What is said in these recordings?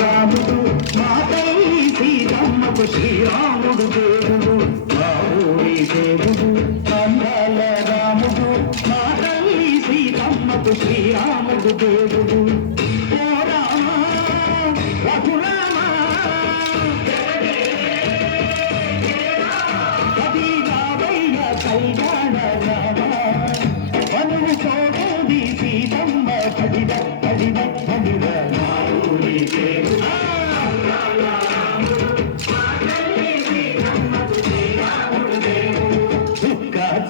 రాముడు మా తల్లి సీతమ్మకు శ్రీరాముడు దేవుడు మా ఊరి దేవుడు అందాల రాముడు మా తల్లి సీతమ్మకు శ్రీరాముడు దేవుడు ఓ రామ రఘురామ కవిగావయ్య కళ్యాణ రామ వనువు సోదరి సీతమ్మ పడిద పడిద పడిద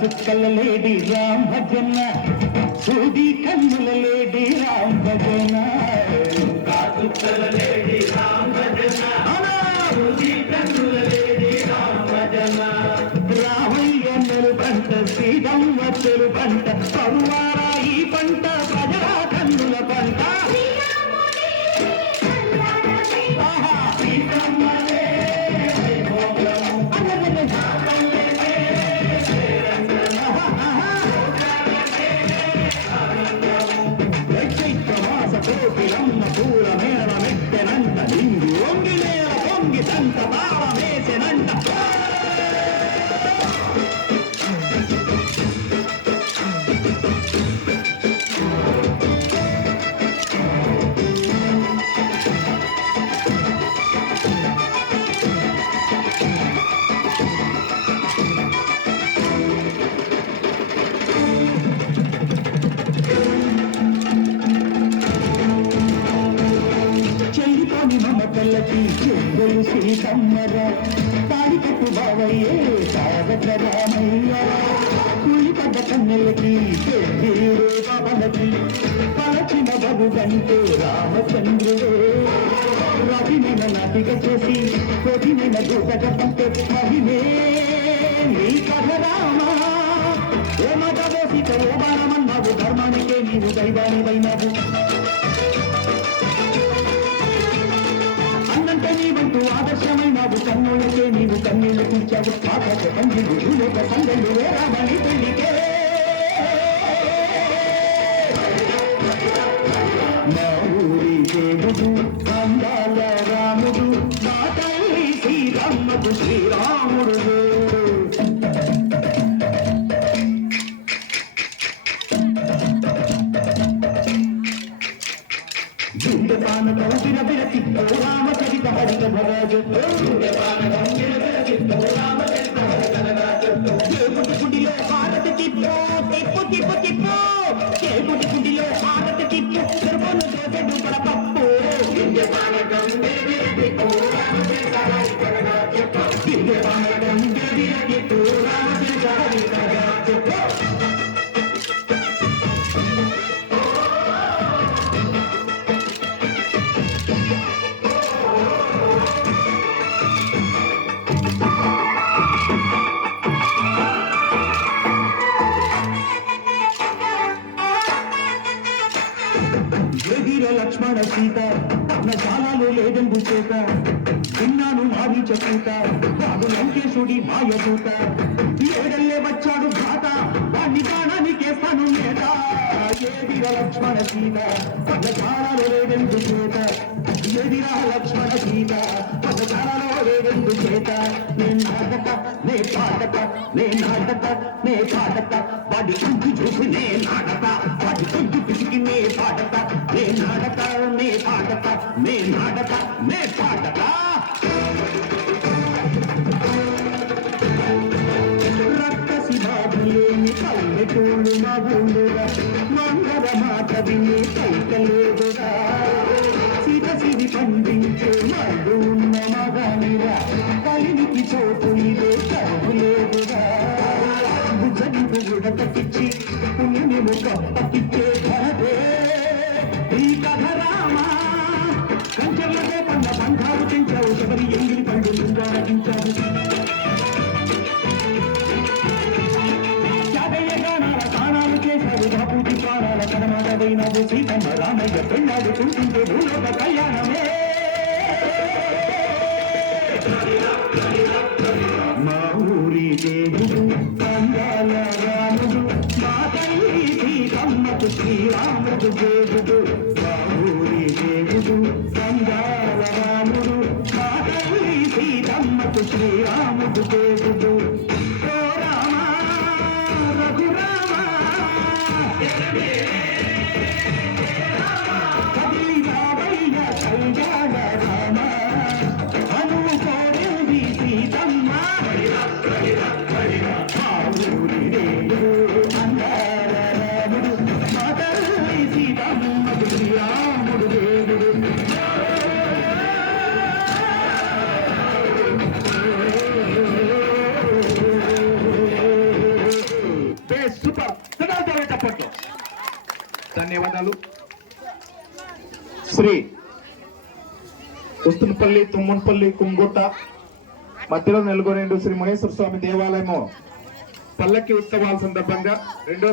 చుక్కల లేడి రామ్ భజన సూది కన్నుల లేడి రామ్ భజన చుక్కల లేడి రామ్ భజన సూది కన్నుల లేడి రామ్ భజన రామయ్య పంట శ్రీరమ్మ పంట పరువారా ఈ పంట ప్రజల కన్నుల పంట కోకిలమ్మ పూల మేళ మెట్టెనంట నింగి ఒంగి నేల పొంగి సంత తాళ వేసెనంట మమతలకి చెంగులు సీతమ్మర తాడికట్టు బావయ్యే సాగత రామయ్య కూలిపడ్డ కన్నెలకి చెందీరు బాబలకి పలచిన బబు గంటే రామచంద్రుడే రవిమైన నాటిక చేసి కొదిమైన దూతక పంటే మహిమే నీ కథ రామా ఏ మాట వేసితో ఓ బాణమన్నావు ధర్మానికే నీవు దైవానివైనావు నీవంటూ ఆదర్శమైనావు కన్నులకే నీవు కన్నీళ్లు కూర్చావు ఆకాశ కంజిలు భూలోక సంగళ్ళు రామని పెళ్లికే మా ఊరి దేవుడు అందాల రాముడు మా తల్లి శ్రీరమ్మకు శ్రీరాముడు రామచరిత హరిత భరాజు గుడిలో హారతి తిప్పు తిప్పు తిప్పు తిప్పు చేపుటి గుడిలో హారతి తిప్పు తిరుమల దోసెడు పడపప్పు లక్ష్మణ సీత పర్ణశాలలో లేదెందు చేత విన్నాను మావి చెప్పుత వాడు లంకేశుడి మాయభూత ఏడల్లే వచ్చాడు భ్రాత వాణ్ణి బాణానికేస్తాను నేత ఏదిరా లక్ష్మణ సీత పర్ణశాలలో లేదెందు చేత ఏదిరా లక్ష్మణ సీత పర్ణశాలలో లేదెందు చేత నే నాటక నే పాటక నే నాటక నే పాటక వాడి కంటి చూసి నే నాటక వాడి కంటి పిసికి నే పాటక నే నాటక నే పాటక నే నాటక నే పాటక రక్కసి బాబులేని పల్లెటూళ్ళు మా ఊళ్ళుగా మంగళ మాట విని పైకలేదుగా సిగ సిరి పండించే మళ్ళు ఉన్న మగానిరా కలినికి చోటు ఇదే కరువులేదుగా భుజనిపు గుడకటిచ్చి పుణ్యము కప్పకిచ్చే ఘనతే ఈ కథ రామా కంచెలతో పండ పంఠాలు పెంచావు శబరి ఎంగిలి పండు నువ్వు నటించావు యాదయ్య గానాల తానాలు చేశావు బాపూజీ ప్రాణాల కనమాడవైనావు సీతమ్మ రామయ్య పెళ్ళాడుకుంటుంటే భూలోక కళ్యాణమే మా ఊరి దేవుడు అందాల రాముడు మా తల్లి సీతమ్మకు శ్రీరాముడు దేవుడు మా ఊరి దేవుడు అందాల శ్రీరాముడు దేవుడు ఓ రామ రఘురామ కదిలి రావయ్య కళ్యాణ రామ అనువు కోరింది సీతమ్మ మా ఊరి దేవుడు అందాల రాముడు మా తల్లి సీతమ్మకు శ్రీరాముడు దేవుడు సూపర్ చెప్పట్లు. ధన్యవాదాలు. శ్రీ ఉస్తునపల్లి తుమ్మన్పల్లి కుంగుట్ట మధ్యలో నెలకొనేందు శ్రీ మునేశ్వర స్వామి దేవాలయము పల్లకి ఉత్సవాల సందర్భంగా 2వ